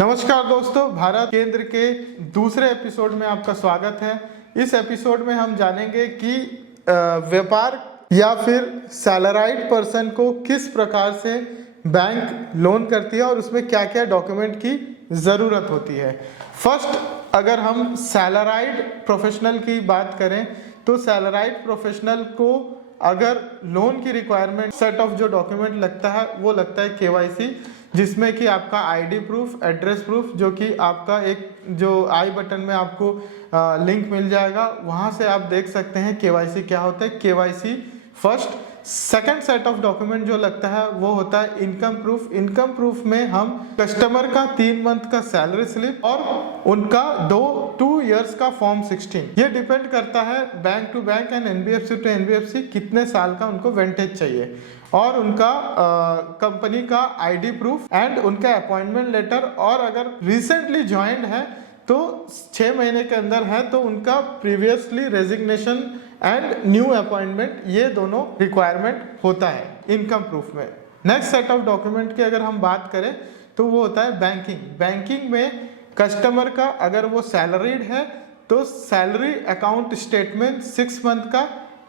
नमस्कार दोस्तों, भारत केंद्र के दूसरे एपिसोड में आपका स्वागत है। इस एपिसोड में हम जानेंगे कि व्यापार या फिर सैलराइड पर्सन को किस प्रकार से बैंक लोन करती है और उसमें क्या क्या डॉक्यूमेंट की ज़रूरत होती है। फर्स्ट, अगर हम सैलराइड प्रोफेशनल की बात करें तो सैलराइड प्रोफेशनल को अगर लोन की रिक्वायरमेंट सेट ऑफ जो डॉक्यूमेंट लगता है वो लगता है केवाईसी, जिसमें कि आपका आईडी प्रूफ, एड्रेस प्रूफ, जो कि आपका एक जो आई बटन में आपको लिंक मिल जाएगा, वहां से आप देख सकते हैं केवाईसी क्या होता है। KYC first. Second set of document जो लगता है वो होता है इनकम प्रूफ। इनकम प्रूफ में हम कस्टमर का 3 मंथ का सैलरी स्लिप और उनका 2 इयर्स का फॉर्म 16, ये डिपेंड करता है bank to bank and NBFC to NBFC कितने साल का उनको वेंटेज चाहिए, और उनका कंपनी का आईडी प्रूफ एंड उनका अपॉइंटमेंट लेटर, और अगर रिसेंटली ज्वाइंड है तो 6 महीने के अंदर है तो उनका previously resignation and new appointment, ये दोनों रिक्वायरमेंट होता है इनकम प्रूफ में। नेक्स्ट सेट ऑफ डॉक्यूमेंट की अगर हम बात करें तो वो होता है बैंकिंग। बैंकिंग में कस्टमर का अगर वो सैलरीड है तो सैलरी अकाउंट स्टेटमेंट 6 मंथ का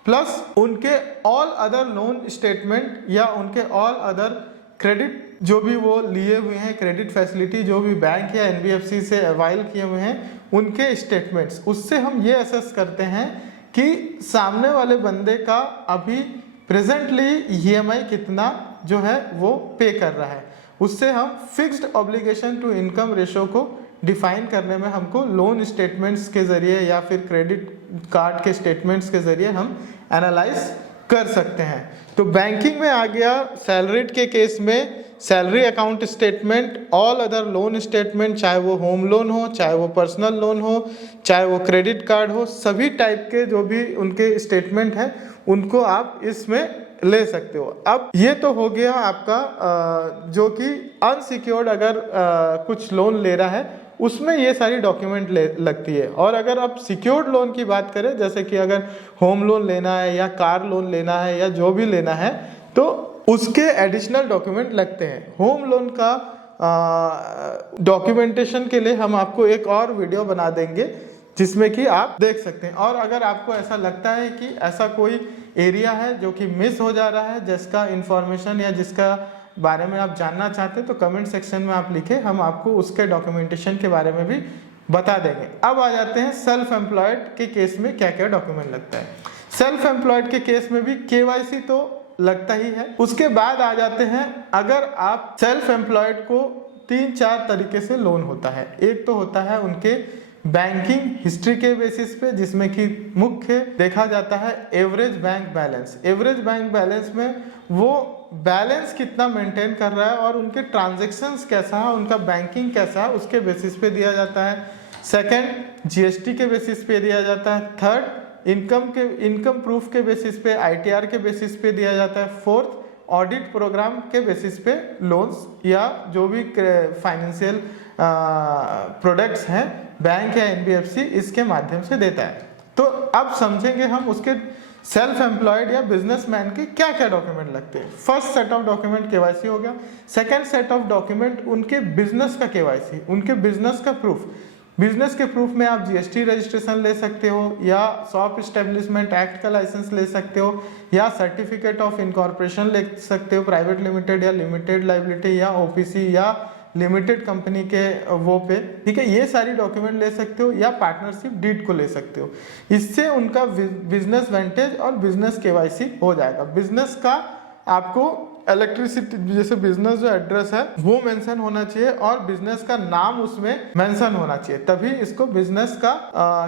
प्लस उनके ऑल अदर लोन स्टेटमेंट या उनके ऑल अदर क्रेडिट जो भी वो लिए हुए हैं, क्रेडिट फैसिलिटी जो भी बैंक या एनबीएफसी से अवाइल किए हुए हैं, उनके स्टेटमेंट्स। उससे हम ये असेस करते हैं कि सामने वाले बंदे का अभी प्रेजेंटली ईएमआई कितना जो है वो पे कर रहा है। उससे हम fixed obligation to income ratio को डिफाइन करने में हमको लोन स्टेटमेंट्स के जरिए या फिर क्रेडिट कार्ड के स्टेटमेंट्स के जरिए हम एनालाइज कर सकते हैं। तो बैंकिंग में आ गया सैलरीड के केस में salary account statement, all other loan statement, चाहे वो होम लोन हो, चाहे वो पर्सनल लोन हो, चाहे वो क्रेडिट कार्ड हो, सभी टाइप के जो भी उनके स्टेटमेंट हैं उनको आप इसमें ले सकते हो। अब ये तो हो गया आपका जो कि अनसिक्योर्ड अगर कुछ लोन ले रहा है उसमें ये सारी डॉक्यूमेंट लगती है। और अगर आप सिक्योर्ड लोन की बात करें, जैसे कि अगर होम लोन लेना है या कार लोन लेना है या जो भी लेना है तो उसके एडिशनल डॉक्यूमेंट लगते हैं। होम लोन का डॉक्यूमेंटेशन के लिए हम आपको एक और वीडियो बना देंगे जिसमें कि आप देख सकते हैं। और अगर आपको ऐसा लगता है कि ऐसा कोई एरिया है जो कि मिस हो जा रहा है, जिसका इंफॉर्मेशन या जिसका बारे में आप जानना चाहते हैं, तो कमेंट सेक्शन में आप लिखें, हम आपको उसके डॉक्यूमेंटेशन के बारे में भी बता देंगे। अब आ जाते हैं सेल्फ एम्प्लॉयड के केस में क्या क्या डॉक्यूमेंट लगता है। सेल्फ एम्प्लॉयड के केस में भी केवाईसी तो लगता ही है। उसके बाद आ जाते हैं, अगर आप सेल्फ एम्प्लॉयड को 3-4 तरीके से लोन होता है। एक तो होता है उनके बैंकिंग हिस्ट्री के बेसिस पे, जिसमें कि मुख्य देखा जाता है average bank balance. Average bank balance में वो बैलेंस कितना मेंटेन कर रहा है और उनके ट्रांजैक्शंस कैसा है, उनका बैंकिंग कैसा है, उसके बेसिस पे दिया जाता है। सेकंड, जीएसटी के बेसिस पे दिया जाता है। थर्ड, इनकम प्रूफ के बेसिस पे, आईटीआर के बेसिस पे दिया जाता है। फोर्थ, ऑडिट प्रोग्राम के बेसिस पे लोन्स या जो भी फाइनेंशियल प्रोडक्ट्स हैं बैंक या एनबीएफसी इसके माध्यम से देता है। तो अब समझेंगे हम उसके सेल्फ एम्प्लॉयड या बिजनेसमैन के क्या क्या डॉक्यूमेंट लगते हैं। First set of document KYC हो गया। सेकंड सेट ऑफ डॉक्यूमेंट उनके बिजनेस का केवाईसी, उनके बिजनेस का प्रूफ। बिजनेस के प्रूफ में आप जीएसटी रजिस्ट्रेशन ले सकते हो, या शॉप एस्टेब्लिशमेंट एक्ट का लाइसेंस ले सकते हो, या सर्टिफिकेट ऑफ इनकॉर्पोरेशन ले सकते हो, प्राइवेट लिमिटेड या लिमिटेड लाइबिलिटी या ओपीसी या लिमिटेड कंपनी के वो पे, ठीक है। ये सारी डॉक्यूमेंट ले सकते हो, या पार्टनरशिप डीड को ले सकते हो। इससे उनका बिजनेस वेंटेज और बिजनेस केवाईसी हो जाएगा। बिजनेस का आपको इलेक्ट्रिसिटी जैसे बिजनेस जो एड्रेस है वो मेंशन होना चाहिए और बिजनेस का नाम उसमें मेंशन होना चाहिए, तभी इसको बिजनेस का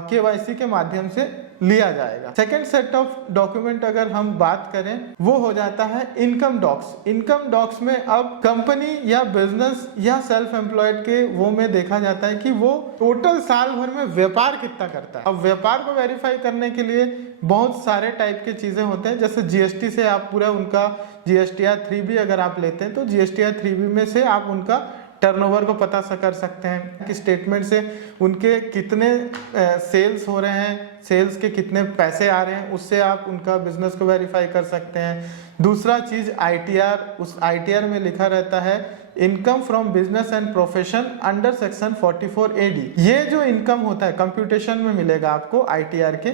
केवाईसी के माध्यम से लिया जाएगा। सेकेंड सेट ऑफ डॉक्यूमेंट अगर हम बात करें वो हो जाता है इनकम डॉक्स। इनकम डॉक्स में अब कंपनी या बिजनेस या सेल्फ एम्प्लॉयड के वो में देखा जाता है कि वो टोटल साल भर में व्यापार कितना करता है। अब व्यापार को वेरीफाई करने के लिए बहुत सारे टाइप के चीजें होते हैं, जैसे जीएसटी से आप पूरा उनका जीएसटीआर 3B अगर आप लेते हैं तो जीएसटीआर 3B में से आप उनका टर्नओवर को पता कर सकते हैं कि स्टेटमेंट से उनके कितने सेल्स हो रहे हैं, सेल्स के कितने पैसे आ रहे हैं, उससे आप उनका बिजनेस को वेरीफाई कर सकते हैं। दूसरा चीज ITR, उस ITR में लिखा रहता है income from business and profession under section 44AD। ये जो इनकम होता है कंप्यूटेशन में मिलेगा आपको ITR के,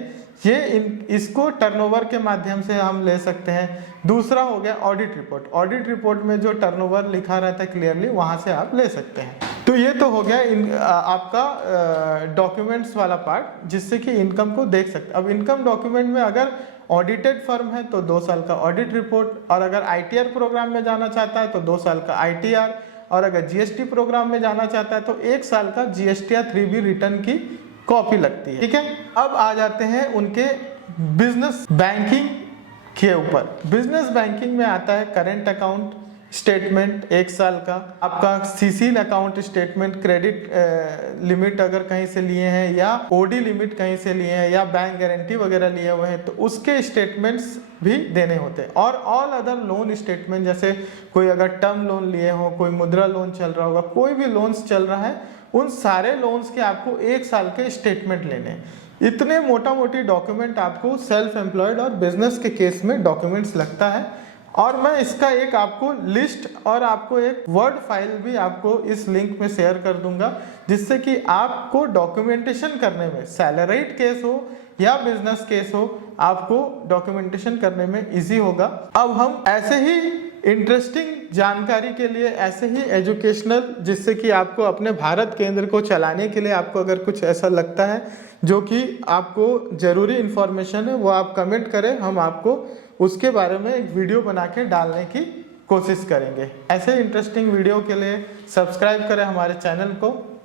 इसको टर्नओवर के माध्यम से हम ले सकते हैं। दूसरा हो गया ऑडिट रिपोर्ट। ऑडिट रिपोर्ट में जो टर्नओवर लिखा रहता है क्लियरली, वहां से आप ले सकते हैं। तो ये तो हो गया आपका डॉक्यूमेंट्स वाला पार्ट, जिससे कि इनकम को देख सकते हैं। अब इनकम डॉक्यूमेंट में अगर ऑडिटेड फर्म है तो 2 साल का ऑडिट रिपोर्ट, और अगर ITR प्रोग्राम में जाना चाहता है तो 2 साल का ITR, और अगर GST प्रोग्राम में जाना चाहता है तो 1 साल का GST या 3B रिटर्न की कॉपी लगती है। ठीक है, अब आ जाते हैं उनके बिजनेस बैंकिंग के ऊपर। बिजनेस बैंकिंग में आता है करेंट अकाउंट स्टेटमेंट 1 साल का, आपका CC account statement, credit limit अगर कहीं से लिए हैं, या OD लिमिट कहीं से लिए हैं, या बैंक गारंटी वगैरह लिए हुए हैं तो उसके स्टेटमेंट्स भी देने होते हैं। और ऑल अदर लोन स्टेटमेंट, जैसे कोई अगर टर्म लोन लिए हो, कोई मुद्रा लोन चल रहा होगा, कोई भी लोन्स चल रहा है, उन सारे लोन्स के आपको 1 साल के स्टेटमेंट लेने हैं। इतने मोटा मोटी डॉक्यूमेंट आपको सेल्फ एम्प्लॉयड और बिजनेस के केस में डॉक्यूमेंट्स लगता है। और मैं इसका एक आपको लिस्ट और आपको एक वर्ड फाइल भी आपको इस लिंक में शेयर कर दूंगा, जिससे कि आपको डॉक्यूमेंटेशन करने में, सैलरीड केस हो या बिजनेस केस हो, आपको डॉक्यूमेंटेशन करने में इजी होगा। अब हम ऐसे ही इंटरेस्टिंग जानकारी के लिए, ऐसे ही एजुकेशनल, जिससे कि आपको अपने भारत केंद्र को चलाने के लिए आपको अगर कुछ ऐसा लगता है जो कि आपको जरूरी इंफॉर्मेशन है, वो आप कमेंट करें, हम आपको उसके बारे में एक वीडियो बना के डालने की कोशिश करेंगे। ऐसे इंटरेस्टिंग वीडियो के लिए सब्सक्राइब करें हमारे चैनल को।